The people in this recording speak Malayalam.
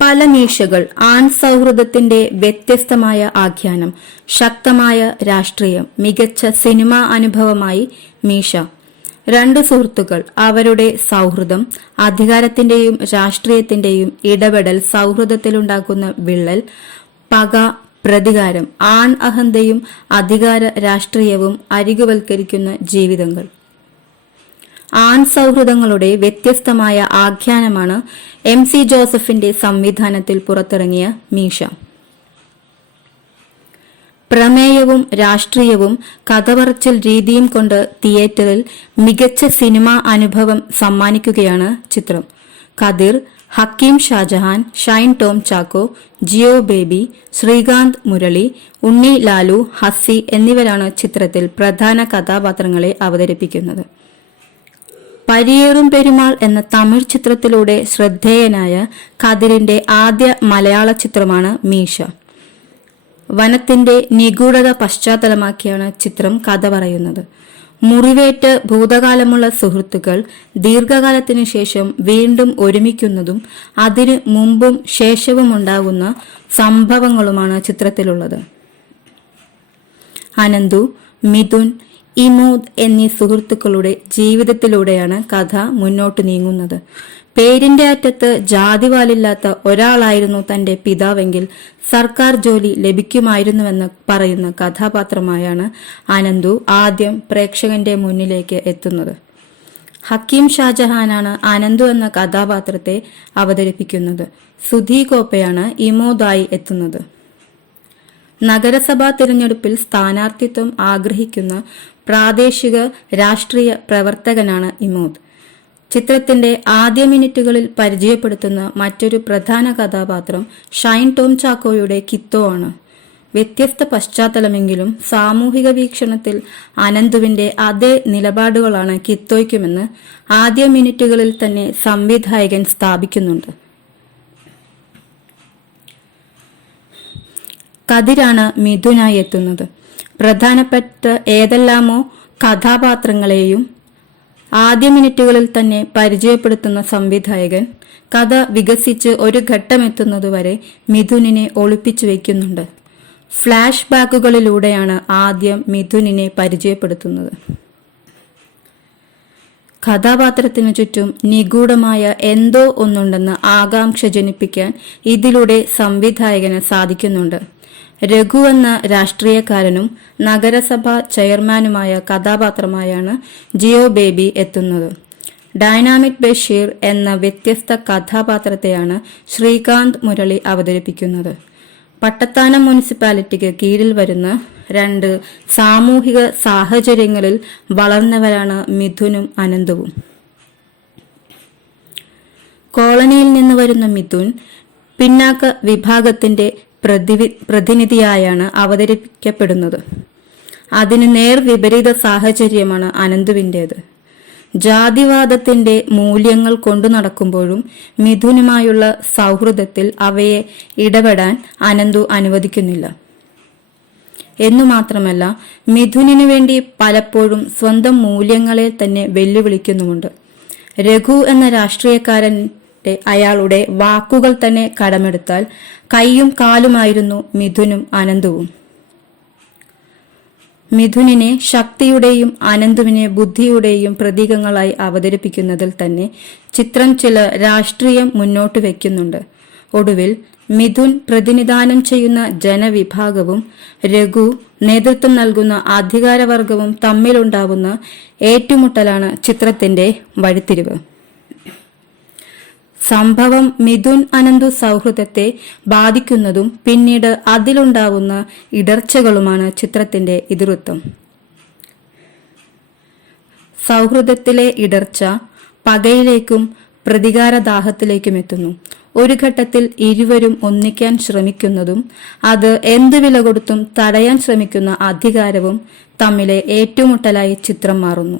പല മീശകൾ, ആൺ സൗഹൃദത്തിന്റെ വ്യത്യസ്തമായ ആഖ്യാനം, ശക്തമായ രാഷ്ട്രീയം, മികച്ച സിനിമാ അനുഭവമായി മീശ. രണ്ട് സുഹൃത്തുക്കൾ, അവരുടെ സൗഹൃദം, അധികാരത്തിന്റെയും രാഷ്ട്രീയത്തിന്റെയും ഇടപെടൽ, സൗഹൃദത്തിലുണ്ടാക്കുന്ന വിള്ളൽ, പക, പ്രതികാരം, ആൺ അഹന്തയും അധികാര രാഷ്ട്രീയവും അരികുവൽക്കരിക്കുന്ന ജീവിതങ്ങൾ. ആൺ സൗഹൃദങ്ങളുടെ വ്യത്യസ്തമായ ആഖ്യാനമാണ് MC ജോസഫിന്റെ സംവിധാനത്തിൽ പുറത്തിറങ്ങിയ മീശ. പ്രമേയവും രാഷ്ട്രീയവും കഥപറച്ചിൽ രീതിയും കൊണ്ട് തിയേറ്ററിൽ മികച്ച സിനിമാ അനുഭവം സമ്മാനിക്കുകയാണ് ചിത്രം. കതിർ, ഹക്കീം ഷാജഹാൻ, ഷൈൻ ടോം ചാക്കോ, ജിയോ ബേബി, ശ്രീകാന്ത് മുരളി, ഉണ്ണി ലാലു, ഹസ്സി എന്നിവരാണ് ചിത്രത്തിൽ പ്രധാന കഥാപാത്രങ്ങളെ അവതരിപ്പിക്കുന്നത്. പരിയേറും പെരുമാൾ എന്ന തമിഴ് ചിത്രത്തിലൂടെ ശ്രദ്ധേയനായ കതിരിന്റെ ആദ്യ മലയാള ചിത്രമാണ് മീശ. വനത്തിന്റെ നിഗൂഢത പശ്ചാത്തലമാക്കിയാണ് ചിത്രം കഥ പറയുന്നത്. മുറിവേറ്റ് ഭൂതകാലമുള്ള സുഹൃത്തുക്കൾ ദീർഘകാലത്തിനു ശേഷം വീണ്ടും ഒരുമിക്കുന്നതും അതിനു മുമ്പും ശേഷവുമുണ്ടാകുന്ന സംഭവങ്ങളുമാണ് ചിത്രത്തിലുള്ളത്. അനന്തു, മിഥുൻ, ഇമോദ് എന്നീ സുഹൃത്തുക്കളുടെ ജീവിതത്തിലൂടെയാണ് കഥ മുന്നോട്ടു നീങ്ങുന്നത്. പേരിന്റെ അറ്റത്ത് ജാതിവാലില്ലാത്ത ഒരാളായിരുന്നു തന്റെ പിതാവെങ്കിൽ സർക്കാർ ജോലി ലഭിക്കുമായിരുന്നുവെന്ന് പറയുന്ന കഥാപാത്രമായാണ് അനന്തു ആദ്യം പ്രേക്ഷകന്റെ മുന്നിലേക്ക് എത്തുന്നത്. ഹക്കീം ഷാജഹാനാണ് അനന്തു എന്ന കഥാപാത്രത്തെ അവതരിപ്പിക്കുന്നത്. സുധി കോപ്പയാണ് ഇമോദായി എത്തുന്നത്. നഗരസഭാ തിരഞ്ഞെടുപ്പിൽ സ്ഥാനാർത്ഥിത്വം ആഗ്രഹിക്കുന്ന പ്രാദേശിക രാഷ്ട്രീയ പ്രവർത്തകനാണ് ഇമോദ്. ചിത്രത്തിന്റെ ആദ്യ മിനിറ്റുകളിൽ പരിചയപ്പെടുത്തുന്ന മറ്റൊരു പ്രധാന കഥാപാത്രം ഷൈൻ ടോം ചാക്കോയുടെ കിത്തോ ആണ്. വ്യത്യസ്ത പശ്ചാത്തലമെങ്കിലും സാമൂഹിക വീക്ഷണത്തിൽ അനന്തുവിന്റെ അതേ നിലപാടുകളാണ് കിത്തോയ്ക്കുമെന്ന് ആദ്യ മിനിറ്റുകളിൽ തന്നെ സംവിധായകൻ സ്ഥാപിക്കുന്നുണ്ട്. കതിരാണ് മിഥുനായി എത്തുന്നത്. പ്രധാനപ്പെട്ട ഏതെല്ലാമോ കഥാപാത്രങ്ങളെയും ആദ്യ മിനിറ്റുകളിൽ തന്നെ പരിചയപ്പെടുത്തുന്ന സംവിധായകൻ കഥ വികസിച്ച് ഒരു ഘട്ടമെത്തുന്നതുവരെ മിഥുനിനെ ഒളിപ്പിച്ചു വയ്ക്കുന്നുണ്ട്. ഫ്ലാഷ് ബാക്കുകളിലൂടെയാണ് ആദ്യം മിഥുനിനെ പരിചയപ്പെടുത്തുന്നത്. കഥാപാത്രത്തിനു ചുറ്റും നിഗൂഢമായ എന്തോ ഒന്നുണ്ടെന്ന് ആകാംക്ഷ ജനിപ്പിക്കാൻ ഇതിലൂടെ സംവിധായകന് സാധിക്കുന്നുണ്ട്. രഘു എന്ന രാഷ്ട്രീയക്കാരനും നഗരസഭാ ചെയർമാനുമായ കഥാപാത്രമായാണ് ജിയോ ബേബി എത്തുന്നത്. ഡൈനാമിക് ബഷീർ എന്ന വ്യത്യസ്ത കഥാപാത്രത്തെയാണ് ശ്രീകാന്ത് മുരളി അവതരിപ്പിക്കുന്നത്. പട്ടത്താനം മുനിസിപ്പാലിറ്റിക്ക് കീഴിൽ വരുന്ന രണ്ട് സാമൂഹിക സാഹചര്യങ്ങളിൽ വളർന്നവരാണ് മിഥുനും അനന്തുവും. കോളനിയിൽ നിന്ന് വരുന്ന മിഥുൻ പിന്നാക്ക വിഭാഗത്തിന്റെ പ്രതിനിധിയായാണ് അവതരിപ്പിക്കപ്പെടുന്നത്. അതിന് നേർ വിപരീത സാഹചര്യമാണ് അനന്തുവിന്റേത്. ജാതിവാദത്തിന്റെ മൂല്യങ്ങൾ കൊണ്ടു നടക്കുമ്പോഴും മിഥുനുമായുള്ള സൗഹൃദത്തിൽ അവയെ ഇടപെടാൻ അനന്തു അനുവദിക്കുന്നില്ല. എന്നുമാത്രമല്ല, മിഥുനിനു വേണ്ടി പലപ്പോഴും സ്വന്തം മൂല്യങ്ങളെ തന്നെ വെല്ലുവിളിക്കുന്നുമുണ്ട്. രഘു എന്ന രാഷ്ട്രീയക്കാരൻ അയാളുടെ വാക്കുകൾ തന്നെ കടമെടുത്താൽ കൈയും കാലുമായിരുന്നു മിഥുനും അനന്തുവും. മിഥുനിനെ ശക്തിയുടെയും അനന്തുവിനെ ബുദ്ധിയുടെയും പ്രതീകങ്ങളായി അവതരിപ്പിക്കുന്നതിൽ തന്നെ ചിത്രം ചില രാഷ്ട്രീയം മുന്നോട്ട് വയ്ക്കുന്നുണ്ട്. ഒടുവിൽ മിഥുൻ പ്രതിനിധാനം ചെയ്യുന്ന ജനവിഭാഗവും രഘു നേതൃത്വം നൽകുന്ന അധികാരവർഗവും തമ്മിലുണ്ടാവുന്ന ഏറ്റുമുട്ടലാണ് ചിത്രത്തിന്റെ വഴിത്തിരിവ്. സംഭവം മിഥുൻ അനന്തു സൗഹൃദത്തെ ബാധിക്കുന്നതും പിന്നീട് അതിലുണ്ടാവുന്ന ഇടർച്ചകളുമാണ് ചിത്രത്തിന്റെ ഇതിവൃത്തം. സൗഹൃദത്തിലെ ഇടർച്ച പകയിലേക്കും പ്രതികാരദാഹത്തിലേക്കും എത്തുന്നു. ഒരു ഘട്ടത്തിൽ ഇരുവരും ഒന്നിക്കാൻ ശ്രമിക്കുന്നതും അത് എന്തു വില കൊടുത്തും തടയാൻ ശ്രമിക്കുന്ന അധികാരവും തമ്മിലെ ഏറ്റുമുട്ടലായി ചിത്രം മാറുന്നു.